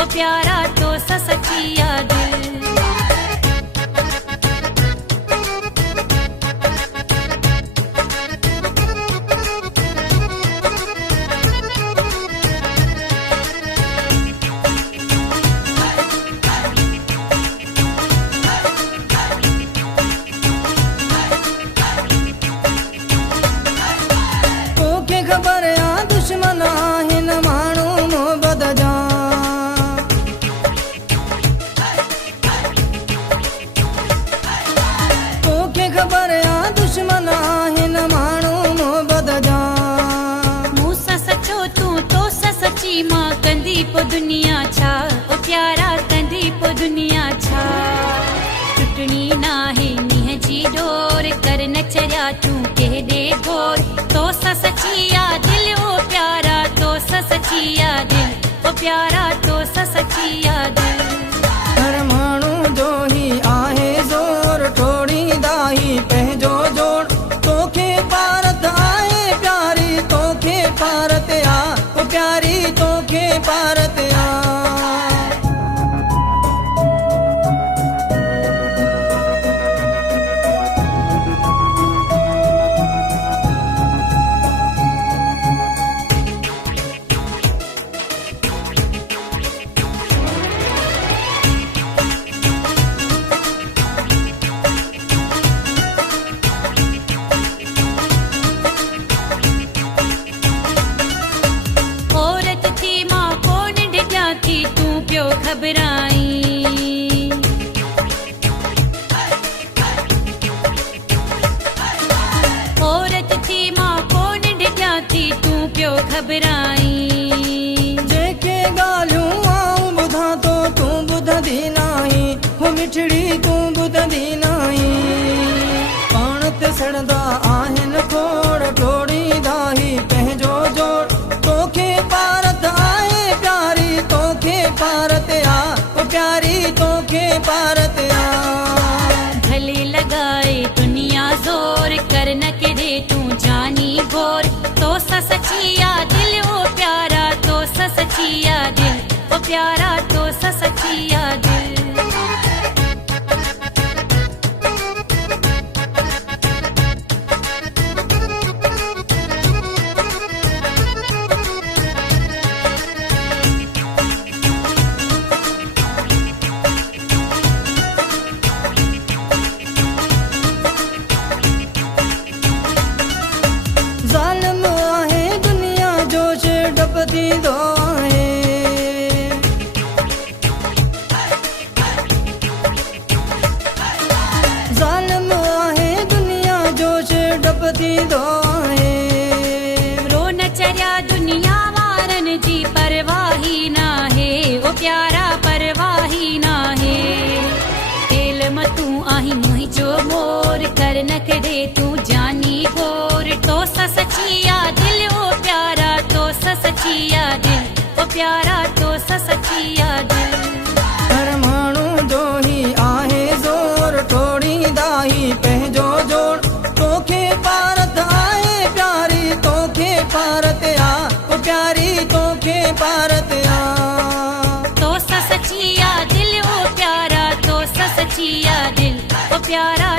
ओ प्यारा तो सचिया दिल। खबर आ दुश्मन आहिन माण्हू मोहब्बत जा, तोखे ख़बर आ दुश्मन आहिन माण्हू मोहब्बत जा। मूंसां सचो तूं तोसां सची मां कंदी पो दुनिया छा, ओ प्यारा कंदी पो दुनिया छा। टुटणी नाहे मींहं जी डोर कर न चरिया तूं केॾे गोर, तोसां सचिया दिल ओ प्यारा तोसां सचिया दिल, ओ प्यारा तोसां सचिया दिल। हर माण्हू जो ही आहे ज़ोर टोड़ींदा ही पंहिंजो जोड़, तोखे भारत आहे प्यारी तोखे भारत आ, ओ प्यारी तोखे भारत आ। घबराई औरत थी मां कोन डिॼा थी तूं पियो घबराई। जेके ॻाल्हियूं आऊं ॿुधां तो तूं ॿुधंदी नाहीं, हो मिठड़ी तूं ॿुधंदी नाहीं। पाण ते सड़ंदा आहिनि खोड़ टोड़ींदा ही पंहिंजो जोड़, तोखे भारत आहे प्यारी तोखे भारत आ, ओ प्यारी तोखे भारत आ। भले लगाए दुनिया जोर कर न किरे तूं जानी गोर, तोसां सचिया दिल ओ प्यारा तोसां सचिया दिल, ओ प्यारा तोसां सचिया दिल। ज़ालिम आहे दुनिया जो डप थींदो आहे, ज़ालिम आहे दुनिया जो डप थींदो आहे। रो न चरिया दुनिया वारनि जी परवाही नाहे, ओ प्यारा परवाही नाहे। तेल में तूं आहीं मुंहिंजो मोर कर न कॾे तूं जानी गोर, तोसां सचिया दिल ओ प्यारा तोसां सचिया दिल, ओ प्यारा तोसां सचिया दिल। हर माण्हू जो ही आहे ज़ोर टोड़ींदा ही पंहिंजो जोड़, तोखे भारत आहे प्यारी तोखे भारत आ, ओ प्यारी तोखे भारत आ। तोसां सचिया दिल ओ प्यारा तोसां सचिया दिल, ओ प्यारा